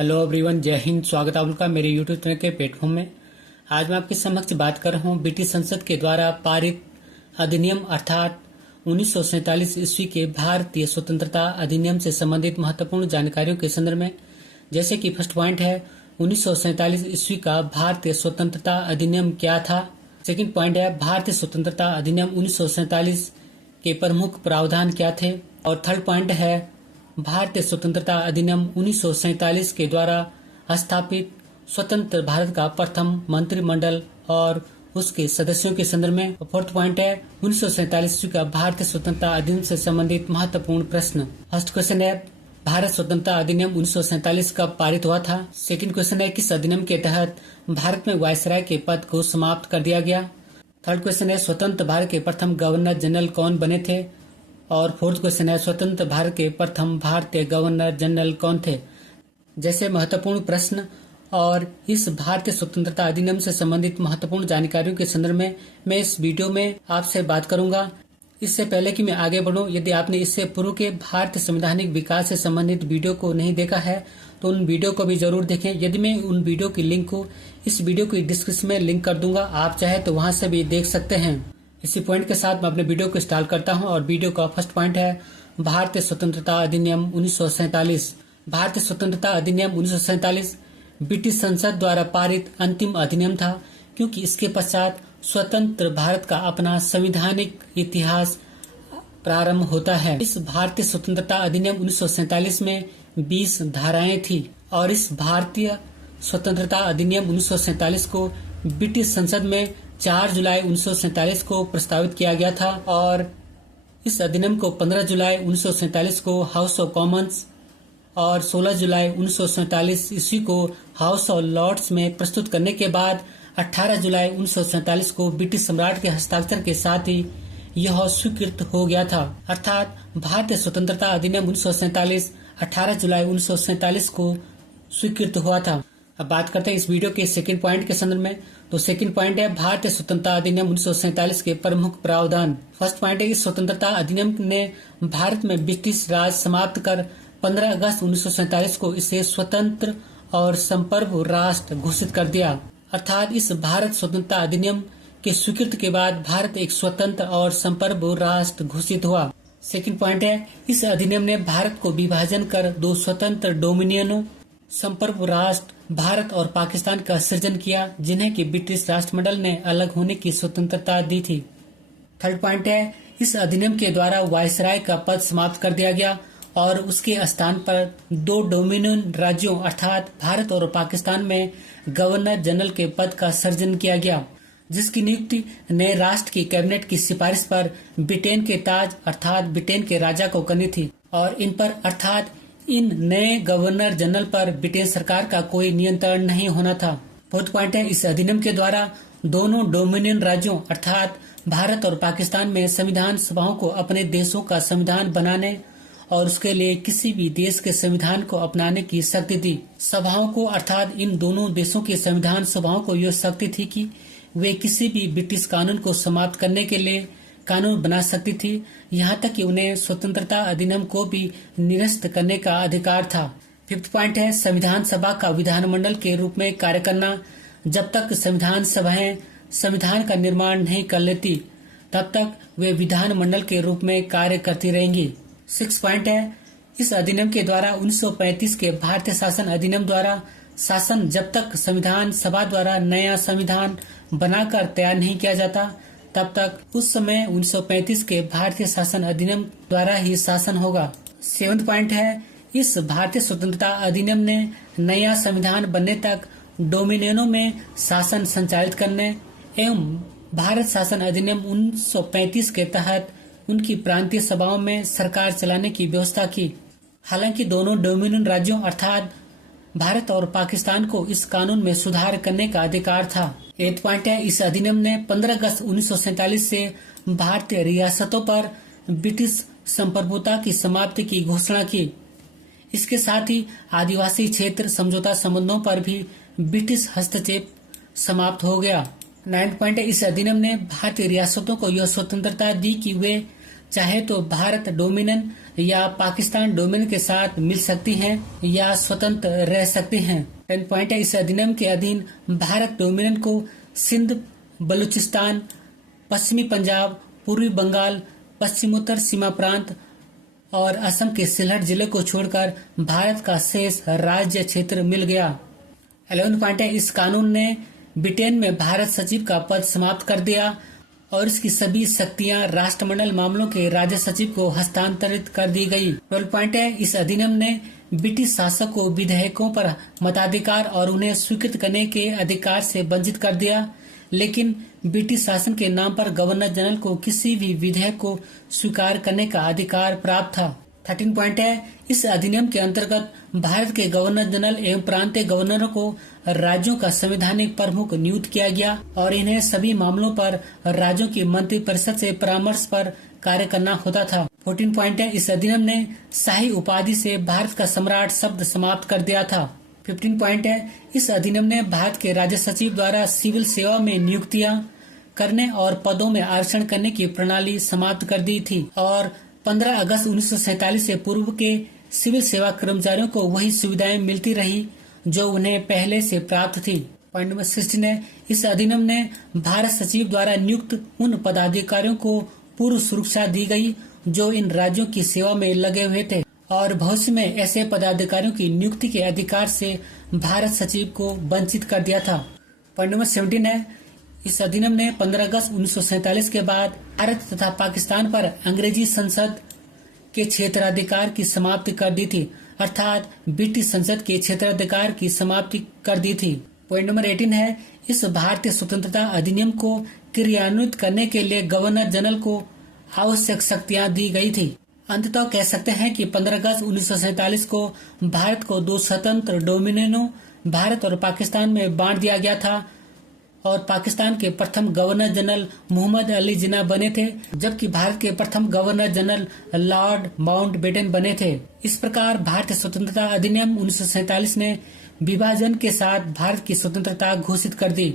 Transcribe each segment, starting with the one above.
Hello everyone, जय हिंद। स्वागत है आपका मेरे यूट्यूब चैनल के प्लेटफॉर्म में। आज मैं आपके समक्ष बात कर रहा हूँ ब्रिटिश संसद के द्वारा पारित अधिनियम अर्थात 1947 ईस्वी के भारतीय स्वतंत्रता अधिनियम से संबंधित महत्वपूर्ण जानकारियों के संदर्भ में। जैसे कि फर्स्ट पॉइंट है 1947 ईस्वी का भारतीय स्वतंत्रता अधिनियम क्या था। सेकंड पॉइंट है भारतीय स्वतंत्रता अधिनियम 1947 के प्रमुख प्रावधान क्या थे। और थर्ड पॉइंट है भारतीय स्वतंत्रता अधिनियम 1947 के द्वारा स्थापित स्वतंत्र भारत का प्रथम मंत्रिमंडल और उसके सदस्यों के संदर्भ में। फोर्थ पॉइंट है 1947 का भारतीय स्वतंत्रता अधिनियम से संबंधित महत्वपूर्ण प्रश्न। फर्स्ट क्वेश्चन है भारत स्वतंत्रता अधिनियम 1947 कब पारित हुआ था। सेकंड क्वेश्चन है किस अधिनियम के तहत भारत में वायसराय के पद को समाप्त कर दिया गया। थर्ड क्वेश्चन है स्वतंत्र भारत के प्रथम गवर्नर जनरल कौन बने थे। और फोर्थ क्वेश्चन है स्वतंत्र भारत के प्रथम भारतीय गवर्नर जनरल कौन थे। जैसे महत्वपूर्ण प्रश्न और इस भारतीय स्वतंत्रता अधिनियम से संबंधित महत्वपूर्ण जानकारियों के संदर्भ में मैं इस वीडियो में आपसे बात करूंगा। इससे पहले कि मैं आगे बढ़ूं, यदि आपने इससे पूर्व के भारतीय संवैधानिक विकास से संबंधित वीडियो को नहीं देखा है तो उन वीडियो को भी जरूर देखें। यदि मैं उन वीडियो की लिंक को इस वीडियो की डिस्क्रिप्शन में लिंक कर दूंगा, आप चाहे तो वहां से भी देख सकते हैं। इसी पॉइंट के साथ मैं अपने वीडियो को स्टार्ट करता हूं और वीडियो का फर्स्ट पॉइंट है भारतीय स्वतंत्रता अधिनियम 1947। भारतीय स्वतंत्रता अधिनियम 1947 ब्रिटिश संसद द्वारा पारित अंतिम अधिनियम था, क्योंकि इसके पश्चात स्वतंत्र भारत का अपना संवैधानिक इतिहास प्रारंभ होता है। इस भारतीय स्वतंत्रता अधिनियम 1947 में 20 धाराएं थी और इस भारतीय स्वतंत्रता अधिनियम 1947 को ब्रिटिश संसद में 4 जुलाई 1947 को प्रस्तावित किया गया था और इस अधिनियम को 15 जुलाई 1947 को हाउस ऑफ कॉमन्स और 16 जुलाई 1947 ईस्वी को हाउस ऑफ लॉर्ड्स में प्रस्तुत करने के बाद 18 जुलाई 1947 को ब्रिटिश सम्राट के हस्ताक्षर के साथ ही यह स्वीकृत हो गया था। अर्थात भारतीय स्वतंत्रता अधिनियम 1947 18 जुलाई 1947 को स्वीकृत हुआ था। अब बात करते हैं इस वीडियो के सेकंड पॉइंट के संदर्भ में। तो सेकंड पॉइंट है भारतीय स्वतंत्रता अधिनियम 1947 के प्रमुख प्रावधान। फर्स्ट पॉइंट है इस स्वतंत्रता अधिनियम ने भारत में ब्रिटिश राज समाप्त कर 15 अगस्त 1947 को इसे स्वतंत्र और संप्रभु राष्ट्र घोषित कर दिया। अर्थात इस भारत स्वतंत्रता अधिनियम के स्वीकृति के बाद भारत एक स्वतंत्र और संप्रभु राष्ट्र घोषित हुआ। सेकंड पॉइंट है इस अधिनियम ने भारत को विभाजन कर 2 स्वतंत्र डोमिनियनों संप्रभु राष्ट्र भारत और पाकिस्तान का सृजन किया, जिन्हें कि ब्रिटिश राष्ट्रमंडल ने अलग होने की स्वतंत्रता दी थी। थर्ड पॉइंट है इस अधिनियम के द्वारा वायसराय का पद समाप्त कर दिया गया और उसके स्थान पर 2 डोमिनियन राज्यों अर्थात भारत और पाकिस्तान में गवर्नर जनरल के पद का सृजन किया गया, जिसकी नियुक्ति नए राष्ट्र की कैबिनेट की सिफारिश पर ब्रिटेन के ताज अर्थात ब्रिटेन के राजा को करनी थी और इन पर अर्थात इन नए गवर्नर जनरल पर ब्रिटेन सरकार का कोई नियंत्रण नहीं होना था। फोर्थ पॉइंट है इस अधिनियम के द्वारा दोनों डोमिनियन राज्यों अर्थात भारत और पाकिस्तान में संविधान सभाओं को अपने देशों का संविधान बनाने और उसके लिए किसी भी देश के संविधान को अपनाने की शक्ति दी। सभाओं को अर्थात इन दोनों देशों के संविधान सभाओं को यह शक्ति थी कि वे किसी भी ब्रिटिश कानून को समाप्त करने के लिए कानून बना सकती थी, यहाँ तक कि उन्हें स्वतंत्रता अधिनियम को भी निरस्त करने का अधिकार था। फिफ्थ पॉइंट है संविधान सभा का विधानमंडल के रूप में कार्य करना। जब तक संविधान सभाएं संविधान का निर्माण नहीं कर लेती तब तक वे विधानमंडल के रूप में कार्य करती रहेंगी। सिक्स पॉइंट है इस अधिनियम के द्वारा 1935 के भारतीय शासन अधिनियम द्वारा शासन जब तक संविधान सभा द्वारा नया संविधान बनाकर तैयार नहीं किया जाता तब तक उस समय 1935 के भारतीय शासन अधिनियम द्वारा ही शासन होगा। सेवंथ पॉइंट है इस भारतीय स्वतंत्रता अधिनियम ने नया संविधान बनने तक डोमिनियनों में शासन संचालित करने एवं भारत शासन अधिनियम 1935 के तहत उनकी प्रांतीय सभाओं में सरकार चलाने की व्यवस्था की। हालांकि दोनों डोमिनियन राज्यों अर्थात भारत और पाकिस्तान को इस कानून में सुधार करने का अधिकार था। 8 पॉइंट है इस अधिनियम ने 15 अगस्त 1947 से भारतीय रियासतों पर ब्रिटिश संप्रभुता की समाप्ति की घोषणा की। इसके साथ ही आदिवासी क्षेत्र समझौता संबंधों पर भी ब्रिटिश हस्तक्षेप समाप्त हो गया। 9 पॉइंट है इस अधिनियम ने भारतीय रियासतों को यह स्वतंत्रता दी कि वे चाहे तो भारत डोमिनियन या पाकिस्तान डोमिनियन के साथ मिल सकती हैं या स्वतंत्र रह सकती हैं। 10 पॉइंट है, इस अधिनियम के अधीन भारत डोमिनियन को सिंध, बलूचिस्तान, पश्चिमी पंजाब, पूर्वी बंगाल, पश्चिमोत्तर सीमा प्रांत और असम के सिलहट जिले को छोड़कर भारत का शेष राज्य क्षेत्र मिल गया। 11 पॉइंट है, इस कानून ने ब्रिटेन में भारत सचिव का पद समाप्त कर दिया और इसकी सभी शक्तियां राष्ट्रमंडल मामलों के राज्य सचिव को हस्तांतरित कर दी गई। 12 पॉइंट है, इस अधिनियम ने ब्रिटिश शासक को विधेयकों पर मताधिकार और उन्हें स्वीकृत करने के अधिकार से वंचित कर दिया, लेकिन ब्रिटिश शासन के नाम पर गवर्नर जनरल को किसी भी विधेयक को स्वीकार करने का अधिकार प्राप्त था। 13 पॉइंट है, इस अधिनियम के अंतर्गत भारत के गवर्नर जनरल एवं प्रांतीय गवर्नरों को राज्यों का संवैधानिक प्रमुख नियुक्त किया गया और इन्हें सभी मामलों पर राज्यों की मंत्रिपरिषद से परामर्श पर कार्य करना होता था। 14 पॉइंट है, इस अधिनियम ने शाही उपाधि से भारत का सम्राट शब्द समाप्त कर दिया था। 15 पॉइंट है, इस अधिनियम ने भारत के राज्य सचिव द्वारा सिविल सेवा में नियुक्तियां करने और पदों में आरक्षण करने की प्रणाली समाप्त कर दी थी और 15 अगस्त 1947 से पूर्व के सिविल सेवा कर्मचारियों को वही सुविधाएं मिलती रही जो उन्हें पहले से प्राप्त थी। पॉइंट नंबर 16 है, इस अधिनियम ने भारत सचिव द्वारा नियुक्त उन पदाधिकारियों को पूर्व सुरक्षा दी गई जो इन राज्यों की सेवा में लगे हुए थे और भविष्य में ऐसे पदाधिकारियों की नियुक्ति के अधिकार से भारत सचिव को वंचित कर दिया था। पॉइंट नंबर 17 है, इस अधिनियम ने 15 अगस्त 1947 के बाद भारत तथा पाकिस्तान पर अंग्रेजी संसद के क्षेत्राधिकार की समाप्ति कर दी थी, अर्थात ब्रिटिश संसद के क्षेत्राधिकार की समाप्ति कर दी थी। पॉइंट नंबर 18 है, इस भारतीय स्वतंत्रता अधिनियम को क्रियान्वित करने के लिए गवर्नर जनरल को आवश्यक शक्तियां दी गई थी। अंततः कह सकते हैं कि 15 अगस्त 1947 को भारत को दो स्वतंत्र डोमिनियनों भारत और पाकिस्तान में बांट दिया गया था और पाकिस्तान के प्रथम गवर्नर जनरल मोहम्मद अली जिन्ना बने थे, जबकि भारत के प्रथम गवर्नर जनरल लॉर्ड माउंटबेटन बने थे। इस प्रकार भारतीय स्वतंत्रता अधिनियम 1947 ने विभाजन के साथ भारत की स्वतंत्रता घोषित कर दी।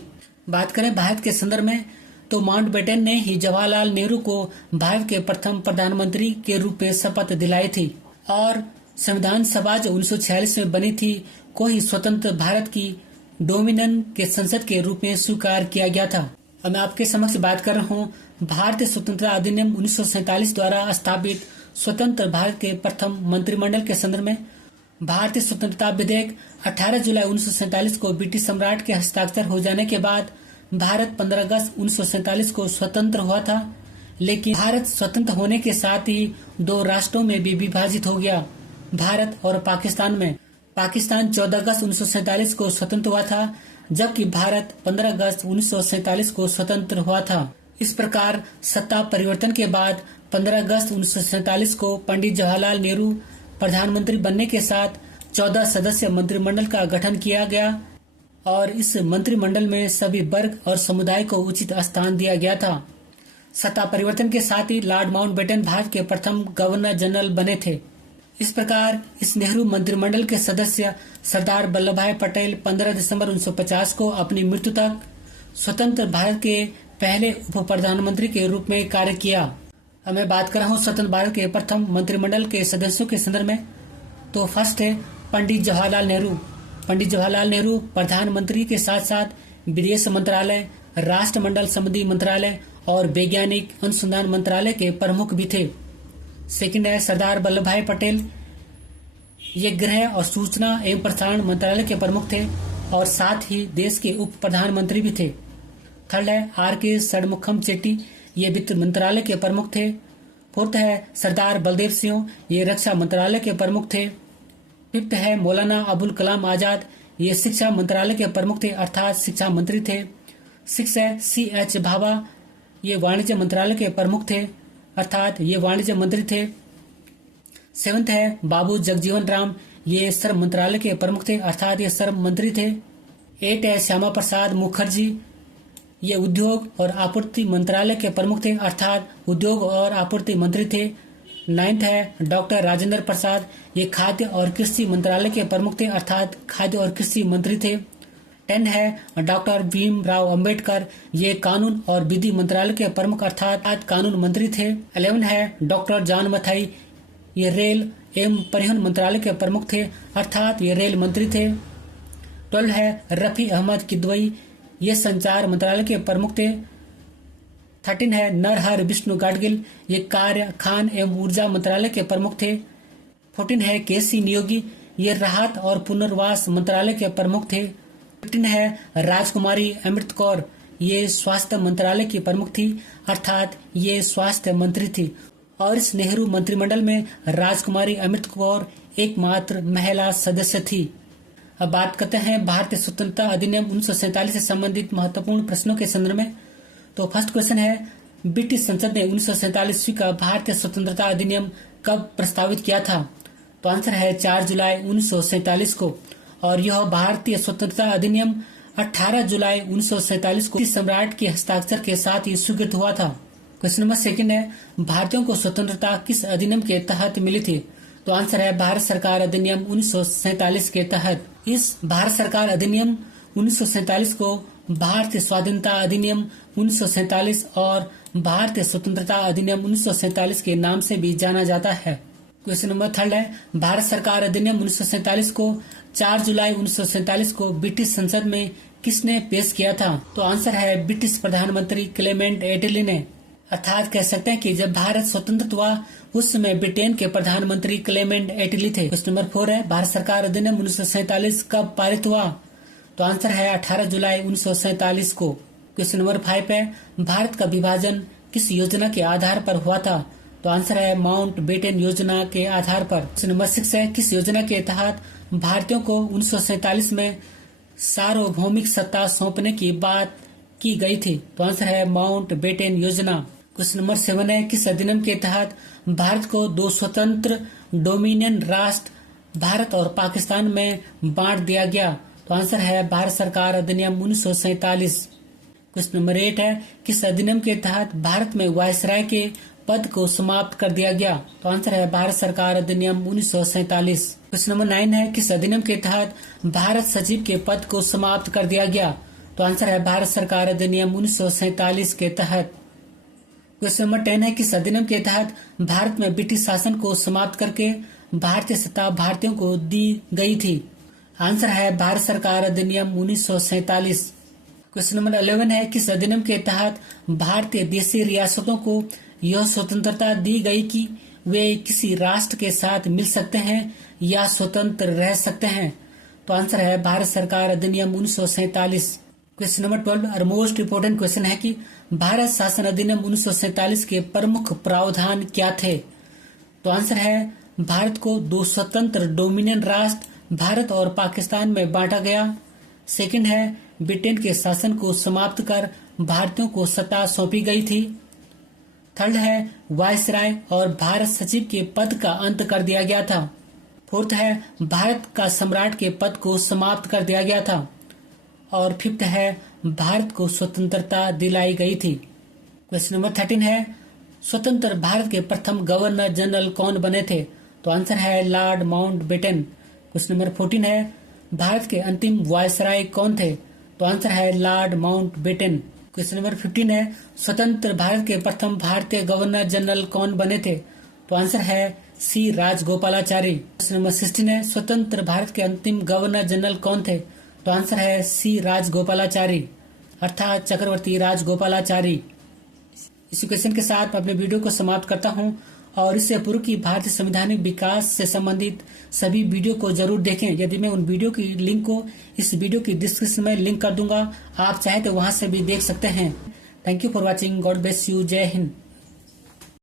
बात करें भारत के संदर्भ में तो माउंटबेटन ने ही जवाहरलाल नेहरू को भारत के प्रथम प्रधानमंत्री के रूप में शपथ दिलाई थी और संविधान सभा जो 1946 में बनी थी को ही स्वतंत्र भारत की डोमिनियन के संसद के रूप में स्वीकार किया गया था। अब मैं आपके समक्ष बात कर रहा हूँ भारतीय स्वतंत्रता अधिनियम 1947 द्वारा स्थापित स्वतंत्र भारत के प्रथम मंत्रिमंडल के संदर्भ में। भारतीय स्वतंत्रता विधेयक 18 जुलाई 1947 को ब्रिटिश सम्राट के हस्ताक्षर हो जाने के बाद भारत 15 अगस्त 1947 को स्वतंत्र हुआ था, लेकिन भारत स्वतंत्र होने के साथ ही दो राष्ट्रों में भी विभाजित हो गया, भारत और पाकिस्तान में। पाकिस्तान 14 अगस्त 1947 को स्वतंत्र हुआ था, जबकि भारत 15 अगस्त 1947 को स्वतंत्र हुआ था। इस प्रकार सत्ता परिवर्तन के बाद 15 अगस्त 1947 को पंडित जवाहरलाल नेहरू प्रधानमंत्री बनने के साथ 14 सदस्य मंत्रिमंडल का गठन किया गया और इस मंत्रिमंडल में सभी वर्ग और समुदाय को उचित स्थान दिया गया था। सत्ता परिवर्तन के साथ ही लॉर्ड माउंटबेटन भारत के प्रथम गवर्नर जनरल बने थे। इस प्रकार इस नेहरू मंत्रिमंडल के सदस्य सरदार वल्लभ भाई पटेल 15 दिसंबर 1950 को अपनी मृत्यु तक स्वतंत्र भारत के पहले उप प्रधानमंत्री के रूप में कार्य किया। अब मैं बात कर रहा हूँ स्वतंत्र भारत के प्रथम मंत्रिमंडल के सदस्यों के संदर्भ में। तो फर्स्ट है पंडित जवाहरलाल नेहरू। पंडित जवाहरलाल नेहरू प्रधानमंत्री के साथ साथ विदेश मंत्रालय, राष्ट्रमंडल संबंधी मंत्रालय और वैज्ञानिक अनुसंधान मंत्रालय के प्रमुख भी थे। सेकंड है सरदार वल्लभ भाई पटेल, ये गृह और सूचना एवं प्रसारण मंत्रालय के प्रमुख थे और साथ ही देश के उप प्रधानमंत्री भी थे। थर्ड है R.K. षणमुखम चेट्टी, ये वित्त मंत्रालय के प्रमुख थे। फोर्थ है सरदार बलदेव सिंह, ये रक्षा मंत्रालय के प्रमुख थे। फिफ्थ है मौलाना अबुल कलाम आजाद, ये शिक्षा मंत्रालय के प्रमुख थे अर्थात शिक्षा मंत्री थे। सिक्स है C.H. भाभा, ये वाणिज्य मंत्रालय के प्रमुख थे अर्थात ये वाणिज्य मंत्री थे। सेवंथ है बाबू जगजीवन राम, ये श्रम मंत्रालय के प्रमुख थे अर्थात ये श्रम मंत्री थे। एट है श्यामा प्रसाद मुखर्जी, ये उद्योग और आपूर्ति मंत्रालय के प्रमुख थे अर्थात उद्योग और आपूर्ति मंत्री थे। नाइन्थ है डॉक्टर राजेंद्र प्रसाद, ये खाद्य और कृषि मंत्रालय के प्रमुख थे अर्थात खाद्य और कृषि मंत्री थे। 10 है डॉक्टर भीमराव अंबेडकर, ये कानून और विधि मंत्रालय के प्रमुख अर्थात कानून मंत्री थे। 11 है डॉक्टर जॉन मथाई, ये रेल एवं परिवहन मंत्रालय के प्रमुख थे अर्थात ये रेल मंत्री थे। 12 है रफी अहमद किदवई, ये संचार मंत्रालय के प्रमुख थे। 13 है नरहर विष्णु गाडगिल, ये कार्य खान एवं ऊर्जा मंत्रालय के प्रमुख थे। 14 है केसी नियोगी, ये राहत और पुनर्वास मंत्रालय के प्रमुख थे। 15 है राजकुमारी अमृत कौर, ये स्वास्थ्य मंत्रालय की प्रमुख थी अर्थात ये स्वास्थ्य मंत्री थी। और इस नेहरू मंत्रिमंडल में राजकुमारी अमृत कौर एकमात्र महिला सदस्य थी। अब बात करते हैं भारतीय स्वतंत्रता अधिनियम 1947 से संबंधित महत्वपूर्ण प्रश्नों के संदर्भ में। तो फर्स्ट क्वेश्चन है, ब्रिटिश संसद ने 1947 ईस्वी का भारतीय स्वतंत्रता अधिनियम कब प्रस्तावित किया था? तो आंसर है 4 जुलाई 1947 को। और यह भारतीय स्वतंत्रता अधिनियम 18 जुलाई 1947 को सम्राट के हस्ताक्षर के साथ ही स्वीकृत हुआ था। क्वेश्चन नंबर 2 है, भारतीयों को स्वतंत्रता किस अधिनियम के तहत मिली थी? तो आंसर है भारत सरकार अधिनियम 1947 के तहत। इस भारत सरकार अधिनियम 1947 को भारतीय स्वाधीनता अधिनियम 1947 और भारतीय स्वतंत्रता अधिनियम 1947 के नाम से भी जाना जाता है। क्वेश्चन नंबर 3 है, भारत सरकार अधिनियम 1947 को 4 जुलाई 1947 को ब्रिटिश संसद में किसने पेश किया था? तो आंसर है ब्रिटिश प्रधानमंत्री क्लेमेंट एटली ने। अर्थात कह सकते हैं कि जब भारत स्वतंत्र हुआ उस समय ब्रिटेन के प्रधानमंत्री क्लेमेंट एटली थे। क्वेश्चन नंबर 4 है, भारत सरकार अधिनियम 1947 कब पारित हुआ? तो आंसर है 18 जुलाई 1947 को। क्वेश्चन नंबर 5 है, भारत का विभाजन किस योजना के आधार पर हुआ था? तो आंसर है माउंट बेटन योजना के आधार पर। क्वेश्चन नंबर 6 है, किस योजना के तहत भारतीयों को 1947 में सार्वभौमिक सत्ता सौंपने की बात की गई थी? तो आंसर है माउंट बेटन योजना। क्वेश्चन नंबर 7 है, किस अधिनियम के तहत भारत को 2 स्वतंत्र डोमिनियन राष्ट्र भारत और पाकिस्तान में बांट दिया गया? तो आंसर है भारत सरकार अधिनियम 1947। क्वेश्चन नंबर 8 है, किस अधिनियम के तहत भारत में वायसराय के पद को समाप्त कर दिया गया? तो आंसर है भारत सरकार अधिनियम 1947। क्वेश्चन नंबर 9 है, किस अधिनियम के तहत भारत सचिव के पद को समाप्त कर दिया गया? तो आंसर है भारत सरकार अधिनियम 1947 के तहत। क्वेश्चन नंबर 10 है, किस अधिनियम के तहत भारत में ब्रिटिश शासन को समाप्त करके भारतीय सत्ता भारतीयों को दी गई थी? आंसर है भारत सरकार अधिनियम 1947। क्वेश्चन नंबर 11 है, किस अधिनियम के तहत भारतीय देशी रियासतों को यह स्वतंत्रता दी गई कि वे किसी राष्ट्र के साथ मिल सकते हैं या स्वतंत्र रह सकते हैं? तो आंसर है भारत सरकार अधिनियम 1947। क्वेश्चन नंबर 12 और मोस्ट इम्पोर्टेंट क्वेश्चन है कि भारत शासन अधिनियम 1947 के प्रमुख प्रावधान क्या थे? तो आंसर है भारत को 2 स्वतंत्र डोमिनियन राष्ट्र भारत और पाकिस्तान में बांटा गया। सेकंड है, ब्रिटेन के शासन को समाप्त कर भारतीयों को सत्ता सौंपी गई थी। थर्ड है, वायसराय और भारत सचिव के पद का अंत कर दिया गया था। फोर्थ है, भारत का सम्राट के पद को समाप्त कर दिया गया था। और फिफ्थ है, भारत को स्वतंत्रता दिलाई गई थी। क्वेश्चन नंबर 13 है, स्वतंत्र भारत के प्रथम गवर्नर जनरल कौन बने थे? तो आंसर है लॉर्ड माउंटबेटन। क्वेश्चन नंबर 14 है, भारत के अंतिम वायसराय कौन थे? तो आंसर है लॉर्ड माउंटबेटन। क्वेश्चन नंबर 15 है, स्वतंत्र भारत के प्रथम भारतीय गवर्नर जनरल कौन बने थे? तो आंसर है सी राजगोपालाचारी। क्वेश्चन नंबर 16 है, स्वतंत्र भारत के अंतिम गवर्नर जनरल कौन थे? तो आंसर है सी राजगोपालाचारी अर्थात चक्रवर्ती राजगोपालाचारी। इसी क्वेश्चन के साथ मैं अपने वीडियो को समाप्त करता हूं और इससे पूर्व की भारतीय संवैधानिक विकास से संबंधित सभी वीडियो को जरूर देखें। यदि मैं उन वीडियो की लिंक को इस वीडियो की डिस्क्रिप्शन में लिंक कर दूंगा, आप चाहे तो वहां से भी देख सकते हैं। Thank you for watching. God bless you. जय हिंद।